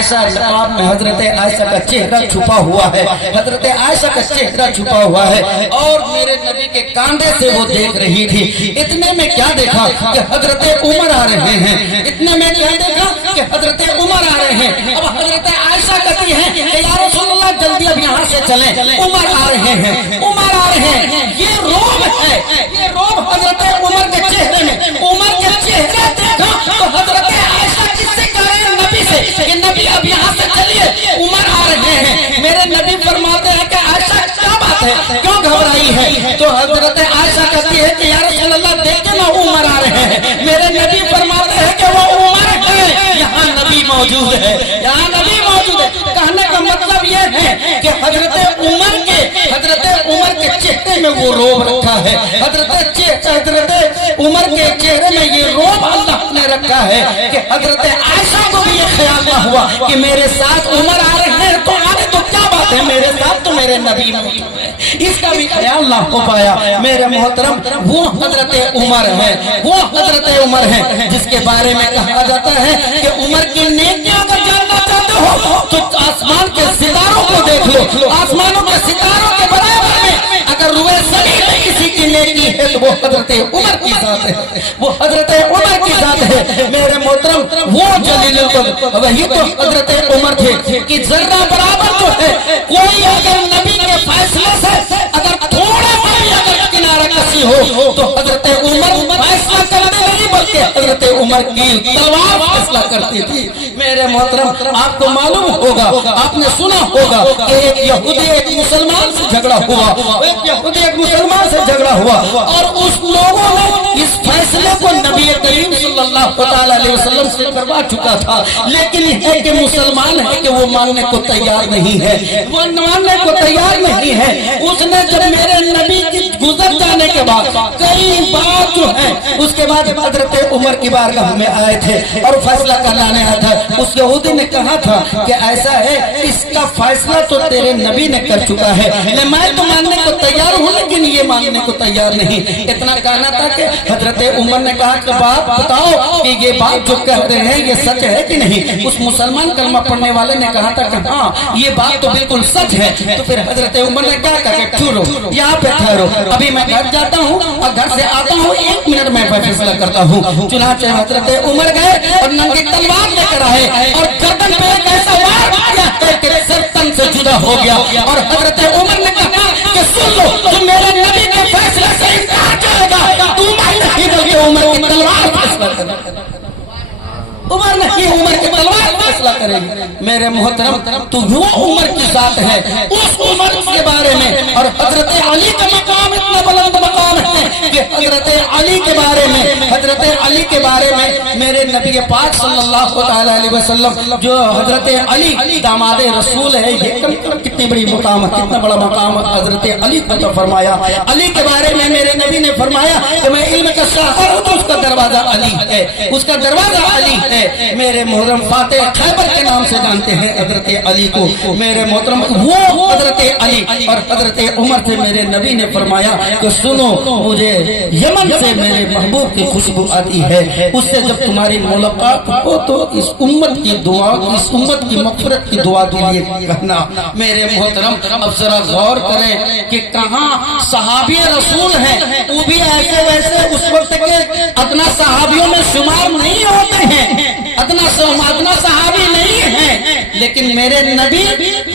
عائشہ نقاب میں حضرت عائشہ کا چہرہ چھپا ہوا ہے، حضرت عائشہ کا چہرہ چھپا ہوا ہے، اور میرے نبی کے کاندھے سے وہ دیکھ رہی تھی۔ اتنے میں کیا دیکھا کہ حضرت عمر آ رہے ہیں، اتنے میں کیا دیکھا کہ حضرت عمر آ رہے ہیں۔ اب حضرت عائشہ کہتی ہے کہ یا رسول اللہ جلدی اب یہاں سے چلیں، عمر آ رہے ہیں، عمر آ رہے ہیں۔ یہ روب ہے، یہ روب حضرت عمر کے چہرے میں، عمر کے چہرے دیکھا تو حضرت عائشہ کس سے کہہ رہے ہیں؟ نبی سے کہ نبی اب یہاں سے چلیے، عمر آ رہے ہیں۔ میرے نبی فرماتے ہیں کہ عائشہ کیا بات ہے، کیوں گھبرائی ہے؟ تو حضرت عائشہ کہتی ہے کہ یا رسول اللہ دیکھیں نا عمر آ رہے ہیں۔ میرے نبی فرماتے ہیں کہ وہ عمر ہے، یہاں نبی موجود ہے، یہاں نبی موجود ہے۔ کہنے کا مطلب یہ ہے کہ حضرت عمر کے چہرے میں وہ روب رکھا ہے، حضرت عمر کے چہرے میں یہ روب اللہ نے رکھا ہے کہ حضرت عائشہ کو بھی یہ خیال نہ ہوا کہ میرے ساتھ عمر آ رہے ہیں تو آنے تو کیا بات ہے، میرے ساتھ تو میرے نبی موجود ہے، اس کا بھی خیال نہ ہو پایا۔ میرے محترم وہ حضرت عمر ہے، وہ حضرت عمر ہے جس کے بارے میں کہا جاتا ہے کہ عمر کی نیکیاں اگر جاننا چاہتے ہو تو آسمان کے ستاروں کو دیکھ لو، آسمانوں کے ستاروں کے برابر میں اگر روئے زمین میں کسی کی نیکی ہے تو وہ حضرت عمر کی ذات ہے، وہ حضرت عمر کی ذات ہے۔ میرے محترم وہ جلیل القدر وہی تو حضرت عمر تھے کہ ذرہ برابر جو ہے کوئی اگر نبی کے فیصلے سے اگر تھوڑا بھی اگر کنارہ کسی ہو تو حضرت عمر فیصلہ کرتے نہیں بلکہ حضرت عمر کی تلوار فیصلہ کرتی تھی۔ میرے محترم آپ کو معلوم ہوگا، آپ نے سنا ہوگا کہ ایک یہودی ایک مسلمان سے جھگڑا ہوا، ایک یہودی ایک مسلمان سے جھگڑا ہوا، اور اس لوگوں نے اس فیصلے کو نبی کریم صلی اللہ علیہ وسلم سے کروا چکا تھا، لیکن یہ ہے کہ مسلمان ہے کہ وہ ماننے کو تیار نہیں ہے، وہ ماننے کو تیار نہیں ہے۔ اس نے جب میرے نبی کی گزر جانے کے بعد کئی بار جو ہے اس کے بعد حضرت عمر کی بارگاہ میں آئے تھے اور فیصلہ کرانے آیا تھا۔ اس یہودی نے کہا تھا کہ ایسا ہے اس کا فیصلہ تو تیرے نبی نے کر چکا ہے، میں تو ماننے کو تیار ہوں لیکن یہ ماننے کو تیار نہیں۔ اتنا کہنا تھا کہ حضرت عمر نے کہا کہ باپ بتاؤ کہ یہ بات جو کہہ رہے ہیں یہ سچ ہے کہ نہیں؟ اس مسلمان کلمہ پڑھنے والے نے کہا تھا کہ ہاں یہ بات تو بالکل سچ ہے۔ تو پھر حضرت عمر نے کیا کہا کہ ٹھہرو یہاں پہ ٹھہرو، ابھی میں گھر جاتا ہوں اور گھر سے آتا ہوں، 1 منٹ میں فیصلہ کرتا ہوں۔ چنانچہ حضرت عمر گئے اور ننگی تلوار لے کر آئے اور گردن پہ ایک ایسا وار کیا کہ سر تن سے جدا ہو گیا، اور حضرت عمر نے کہا کہ سن لو تم میرے نبی کے فیصلے سے انکار کرے گا، تم نہیں بلکہ عمر کی تلوار فیصلہ کرے گا، عمر نہیں عمر کی تلوار فیصلہ کرے گی۔ میرے محترم تو وہ عمر کی ذات ہے، اس عمر کے بارے میں، اور حضرت علی کا مقام اتنا بلند مقام ہے کہ حضرت علی کے بارے میں، حضرت علی کے بارے میں میرے نبی پاک صلی اللہ علیہ وسلم جو حضرت علی داماد رسول ہے، یہ کتنی بڑی مقام ہے، کتنا بڑا مقام حضرت علی کو فرمایا۔ علی کے بارے میں میرے نبی نے فرمایا کہ میں علم کا شاہر ہوں تو اس کا دروازہ علی ہے، اس کا دروازہ علی ہے۔ میرے محترم فاتح خیبر کے نام سے جانتے ہیں حضرت علی کو۔ میرے محترم وہ حضرت علی اور حضرت عمر سے میرے نبی نے فرمایا کہ سنو مجھے یمن سے میرے محبوب کی خوشبو آتی ہے، اس سے جب تمہاری ملاقات ہو تو اس امت کی دعا، اس امت کی مغفرت کی دعا کے لیے کہنا۔ میرے محترم اب ذرا غور کریں کہ کہاں صحابی رسول ہیں، وہ بھی ایسے ویسے اس وقت کے ادنا صحابیوں میں شمار نہیں ہوتے ہیں، ادنا صحابی نہیں ہیں، لیکن میرے نبی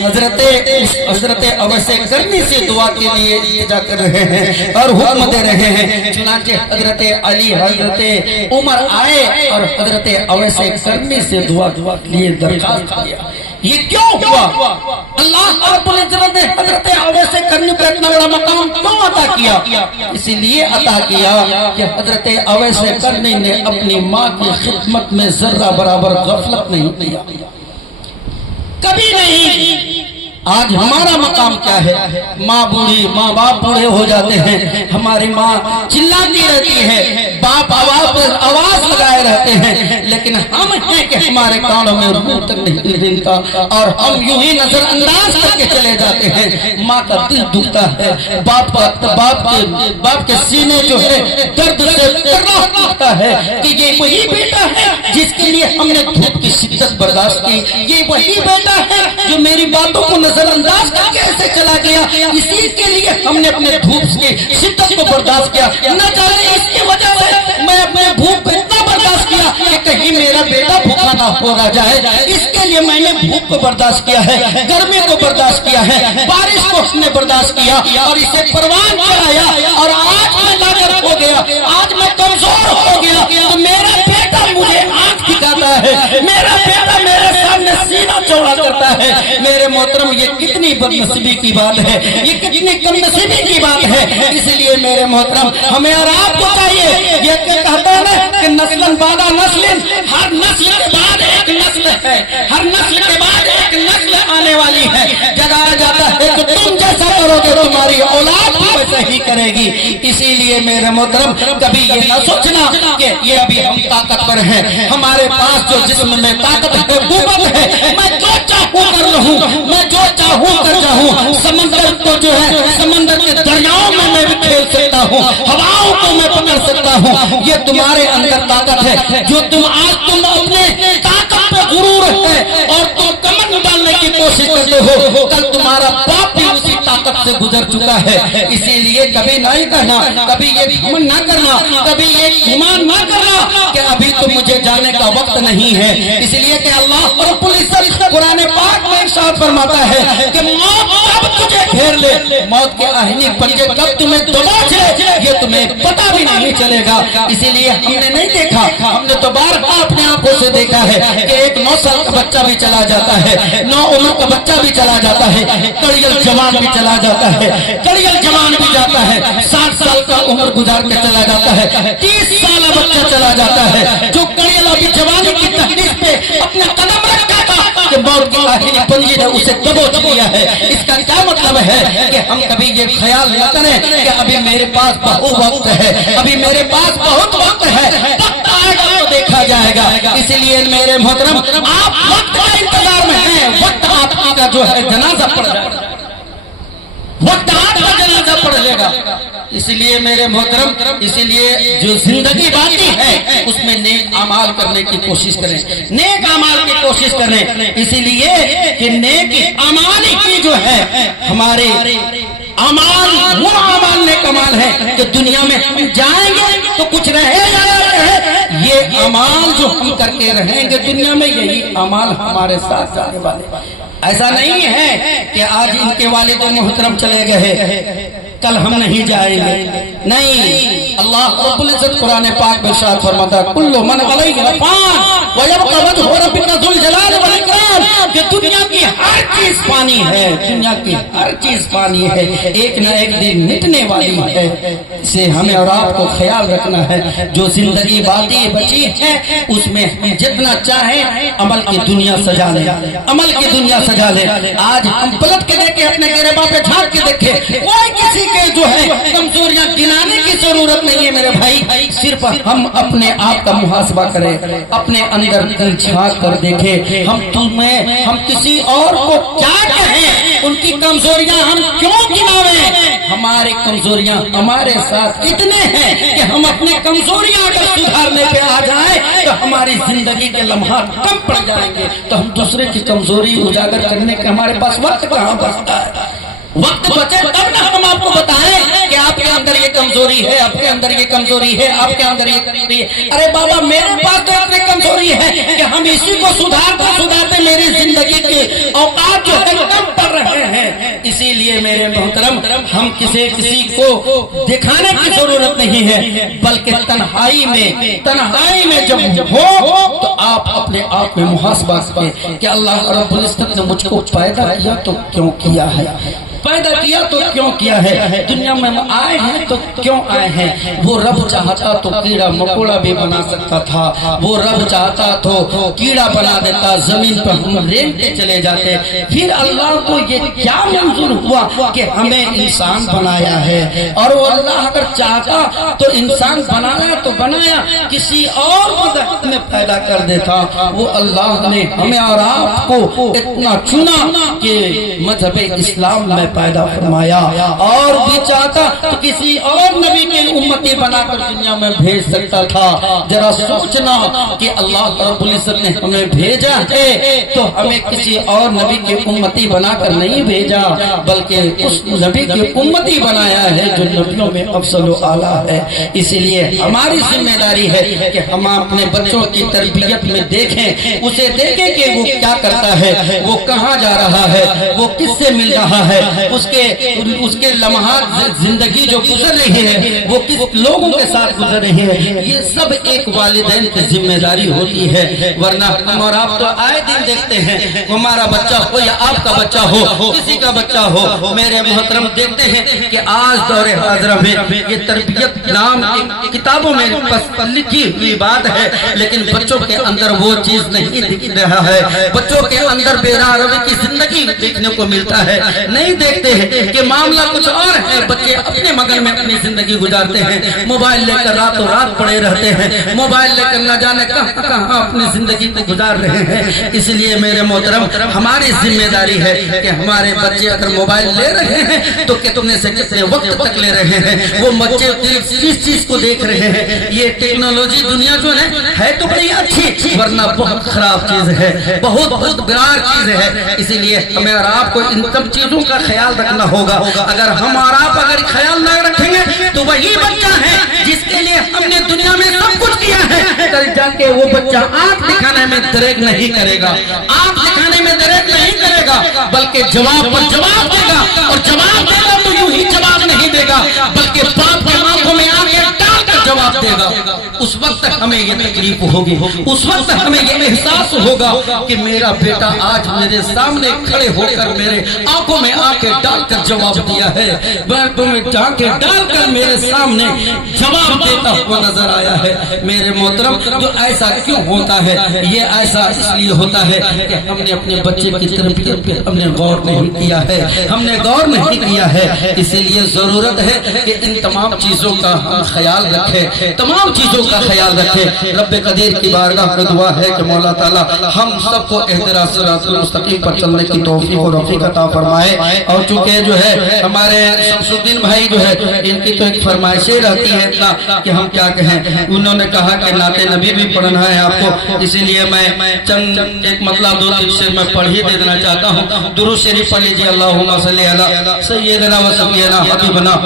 حضرت اویس کرنی سے دعا کے لیے التجا کر رہے ہیں اور حکم دے رہے ہیں۔ چنانچہ حضرت علی حضرت عمر آئے اور حضرت اویس کرنی سے دعا کے لیے درخواست کیا۔ یہ کیوں ہوا؟ اللہ رب العزت نے حضرت اویس کرنی کو اتنا بڑا مقام کیوں عطا کیا؟ اسی لیے عطا کیا کہ حضرت اویس کرنی نے اپنی ماں کی خدمت میں ذرہ برابر غفلت نہیں کیا، کبھی نہیں۔ آج ہمارا مقام کیا ہے؟ ماں بوڑھی، ماں باپ بوڑھے ہو جاتے ہیں، ہماری ماں چلاتی رہتی ہے، باپ آواز لگائے رہتے ہیں، لیکن ہم ہیں کہ ہمارے کانوں میں روح تک نہیں ملتا اور ہم یوں ہی نظر انداز کر کے چلے جاتے ہیں۔ ماں کا دل دکھتا ہے، باپ کے سینے جو ہے درد سے دکھتا ہے کہ یہ وہی بیٹا ہے جس کے لیے ہم نے دھوپ کی شدت برداشت کی، یہ وہی بیٹا ہے جو میری باتوں کو نظر انداز کر کے ایسے چلا گیا، اسی کے لیے ہم نے اپنے دھوپ کی شدت کو برداشت کیا۔ نہ جانے اس کی وجہ سے میں اپنے بھوک کو اتنا برداشت کیا کہ کہیں میرا بیٹا بھوکا نہ ہو رہ جائے، اس کے لیے میں نے بھوک کو برداشت کیا ہے، گرمی کو برداشت کیا ہے، بارش کو اس نے برداشت کیا اور اسے پروان چڑھایا، اور آج میں لاغر ہو گیا، آج میں کمزور ہو گیا تو میرا بیٹا مجھے آنکھ دکھاتا ہے، میرا بیٹا میرے سامنے سینہ چوڑا کرتا ہے۔ میرے محترم، یہ کتنی بدنصیبی کی بات ہے، یہ کتنی کم نصیبی کی بات ہے۔ اس لیے میرے محترم، ہمیں اور آپ کو چاہیے، یہ کہتے ہیں نا کہ نسل بعد نسل، ہر نسل کے بعد ایک نسل ہے، ہر نسل کے بعد ایک نسل آنے والی ہے۔ جگایا جاتا ہے کہ تم جیسا کرو گے تمہاری اولاد بھی ویسا ہی کرے گی۔ اسی لیے میرے محترم، کبھی یہ نہ سوچنا کہ یہ ابھی ہم طاقتور ہیں، ہمارے پاس جو جسم میں طاقت ہے، قوت ہے، میں جو چاہوں کر رہوں، میں جو چاہوں کر جاؤں، سمندر کو جو ہے، سمندر کے دریاؤں میں بھی کھیل سکتا ہوں، ہواؤں کو میں پکڑ سکتا ہوں۔ یہ تمہارے اندر طاقت ہے جو تم اپنے طاقت پہ غرور ہے اور تم کمر ڈالنے کی کوشش کرتے ہو، کل تمہارا باپ بھی اسی طاقت سے گزر چکا ہے۔ اسی لیے کبھی نہیں کہنا، کبھی یہ گھمنڈ نہ کرنا، کبھی یہ گمان نہ کرنا کہ ابھی تو مجھے جانے کا وقت نہیں ہے۔ اس لیے کہ اللہ رب العزت قرآن پاک میں ارشاد فرماتا ہے کہ موت کب تجھے گھیر لے، موت کے آہنی پنجے کب تمہیں دبوچ لے، یہ تمہیں پتہ بھی نہیں چلے گا۔ اسی لیے ہم نے نہیں دیکھا، ہم نے تو بارہا اپنے آنکھوں سے دیکھا ہے کہ ایک 9 سال کا بچہ بھی چلا جاتا ہے، 9 عمر کا بچہ بھی چلا جاتا ہے، کڑیل جوان بھی چلا جاتا ہے، کڑیل جوان بھی جاتا ہے، 60 سال کا عمر گزار کے چلا جاتا ہے، 30 سالہ بچہ چلا جاتا ہے جو کڑیل ابھی جوانی کی تحریک پہ اپنا قدم رکھا تھا کہ موت کی آخری پنجی نے اسے دبوچ لیا ہے۔ اس کا کیا مطلب ہے کہ ہم کبھی یہ خیال نہ کریں کہ ابھی میرے پاس بہت وقت ہے، ابھی میرے پاس بہت وقت ہے، وقت آئے گا تو دیکھا جائے گا۔ اسی لیے میرے محترم، آپ وقت کا انتظار میں ہیں، وقت آپ کا جو ہے جنازہ پڑ جائے گا، وقت آپ کا جنازہ پڑ جائے گا۔ اسی لیے میرے محترم، اسی لیے جو زندگی باقی ہے اس میں نیک اعمال کرنے کی کوشش کریں، نیک اعمال کی کوشش کریں۔ اسی لیے کہ نیک اعمال کی جو ہے ہمارے اعمال، وہ اعمال نیک اعمال ہے کہ دنیا میں ہم جائیں گے تو کچھ رہے یا نہ رہے، یہ اعمال جو ہم کر کے رہیں گے دنیا میں، یہی اعمال ہمارے ساتھ جانے والے۔ ایسا نہیں ہے کہ آج ان کے والد محترم چلے گئے کل ہم نہیں جائیں گے، نہیں۔ اللہ رب العزت قرآن پاک میں ارشاد فرماتا ہے کل من علیہا فان ویبقی وجہ ربک ذو الجلال والاکرام، کہ دنیا کی ہر چیز فانی ہے، دنیا کی ہر چیز فانی ہے، ایک نہ ایک دن مٹنے والی ہے۔ اسے ہمیں اور آپ کو خیال رکھنا ہے، جو زندگی باقی بچی ہے اس میں جتنا چاہیں عمل کی دنیا سجا لیں، عمل کی دنیا سجا لیں۔ آج ہم پلٹ کے دیکھیں، اپنے گریباں پہ جھانک کے دیکھیں، کوئی کسی کے جو ہے کمزوریاں گنانے کی ضرورت نہیں ہے میرے بھائی، صرف ہم اپنے آپ کا محاسبہ کریں، اپنے اندر جھانک کر دیکھیں، ہم کسی اور کو کیا کہیں، ان کی کمزوریاں ہم کیوں گناویں؟ ہماری کمزوریاں ہمارے ساتھ اتنے ہیں کہ ہم اپنے کمزوریاں اگر سدھارنے پہ آ جائیں تو ہماری زندگی کے لمحات کم پڑ جائیں گے، تو ہم دوسرے کی کمزوری اجاگر کرنے کے ہمارے پاس وقت کہاں بچتا ہے؟ وقت بچے تب نہ ہم آپ کو بتائیں کہ آپ کے اندر یہ کمزوری ہے، آپ کے اندر یہ کمزوری ہے، آپ کے اندر یہ کمزوری ہے۔ ارے بابا، میرے پاس تو اتنی کمزوری ہے کہ ہم اسی کو سدھارتے میری زندگی کے اوقات جو ہے کم پڑ رہے ہیں۔ اسی لیے میرے محترم، ہم کسی کو دکھانے کی ضرورت نہیں ہے، بلکہ تنہائی میں جب ہو تو آپ اپنے آپ میں محاسبہ کریں کہ اللہ رب العزت نے مجھ کو پیدا کیا تو کیوں کیا ہے، پیدا کیا تو کیوں کیا ہے، دنیا میں آئے ہیں تو کیوں آئے ہیں؟ وہ رب چاہتا تو کیڑا مکوڑا بھی بنا سکتا تھا، وہ رب چاہتا تو کیڑا بنا دیتا، زمین پر ہم رینگتے چلے جاتے۔ پھر اللہ کو یہ کیا منظور ہوا کہ ہمیں انسان بنایا ہے؟ اور وہ اللہ اگر چاہتا تو انسان بنایا تو بنایا، کسی اور مذہب میں پیدا کر دیتا۔ وہ اللہ نے ہمیں اور آپ کو اتنا چنا کہ مذہب اسلام میں پیدا فرمایا، اور بھی چاہتا تو کسی اور نبی کے امتی بنا کر دنیا میں بھیج سکتا تھا۔ ذرا سوچنا کہ اللہ رب العزت نے ہمیں بھیجا ہے تو ہمیں کسی اور نبی کے امتی بنا کر نہیں بھیجا، بلکہ اس نبی کے امتی بنایا ہے جو نبیوں میں افضل و اعلیٰ ہے۔ اسی لیے ہماری ذمہ داری ہے کہ ہم اپنے بچوں کی تربیت میں دیکھیں، اسے دیکھیں کہ وہ کیا کرتا ہے، وہ کہاں جا رہا ہے، وہ کس سے مل رہا ہے، اس کے لمحات زندگی جو گزر رہی ہے وہ کس لوگوں کے ساتھ گزر رہی ہے۔ یہ سب ایک والدین کی ذمہ داری ہوتی ہے، ورنہ ہم اور آپ تو آئے دن دیکھتے ہیں، ہمارا بچہ ہو یا آپ کا بچہ ہو، کسی کا بچہ ہو، میرے محترم دیکھتے ہیں کہ آج دور حاضرہ میں یہ تربیت نام کتابوں میں لکھی ہوئی بات ہے، لیکن بچوں کے اندر وہ چیز نہیں دکھ رہا ہے۔ بچوں کے اندر بے راہ روی کی زندگی دیکھنے کو ملتا ہے، نہیں دیکھتے ہیں کہ معاملہ کچھ اور ہے۔ بچے اپنے مگن میں اپنی زندگی گزارتے ہیں، موبائل لے کر راتوں رات پڑے رہتے ہیں، موبائل لے کر نہ جانے کہاں کہاں اپنی زندگی کو گزار رہے ہیں۔ اس لیے میرے محترم ہماری ذمہ داری ہے کہ ہمارے بچے اگر موبائل لے رہے ہیں تو کتنے سے کتنے وقت تک لے رہے ہیں، وہ بچے کس چیز کو دیکھ رہے ہیں۔ یہ ٹیکنالوجی دنیا جو ہے تو بڑی اچھی، ورنہ بہت خراب چیز ہے، بہت بیکار چیز ہے۔ اسی لیے ہمیں اور آپ کو ان سب چیزوں کا خیال رکھنا ہوگا۔ اگر ہم اور آپ اگر خیال نہ رکھیں گے تو وہی بچہ ہے جس کے لیے ہم نے دنیا میں سب کچھ کیا ہے، کل جا کے وہ بچہ آنکھ دکھانے میں دریغ نہیں کرے گا، آنکھ دکھانے میں دریغ نہیں کرے گا، بلکہ جواب پر جواب دے گا، اور جواب دے گا تو یوں ہی جواب نہیں دے گا، بلکہ باپ کی آنکھوں میں آنکھیں ڈال کر جواب دے گا۔ اس وقت ہمیں یہ تکلیف ہوگی، اس وقت ہمیں یہ احساس ہوگا کہ میرا بیٹا آج میرے سامنے کھڑے ہو کر میرے آنکھوں میں آنکھیں ڈال کر جواب دیا ہے، آنکھوں میں آنکھیں ڈال کر میرے سامنے جواب دیتا ہوا نظر آیا ہے۔ میرے محترم جو ایسا کیوں ہوتا ہے؟ یہ ایسا اس لیے ہوتا ہے کہ ہم نے اپنے بچے کی تربیت پہ ہم نے غور نہیں کیا ہے، ہم نے غور نہیں کیا ہے۔ اسی لیے ضرورت ہے کہ ان تمام چیزوں کا ہم خیال رکھیں، تمام چیزوں کا خیال رکھیں۔ رب قدیر کی بارگاہ میں دعا ہے کہ مولا تعالیٰ ہم سب کو اہدنا صراط المستقیم پر چلنے کی توفیق و رفیق عطا فرمائے۔ اور چونکہ جو ہے ہمارے شمس الدین بھائی جو ہے ان کی تو ایک فرمائشیں رہتی ہے اتنا کہ ہم کیا کہیں، انہوں نے کہا کہ نعت نبی بھی پڑھنا ہے آپ کو، اسی لیے میں چند ایک مطلب 2-3 شعر میں پڑھ ہی دینا چاہتا ہوں۔ درود شریف پڑھ لیجیے، اللہم صلی علی سیدنا و سیدنا حبیبنا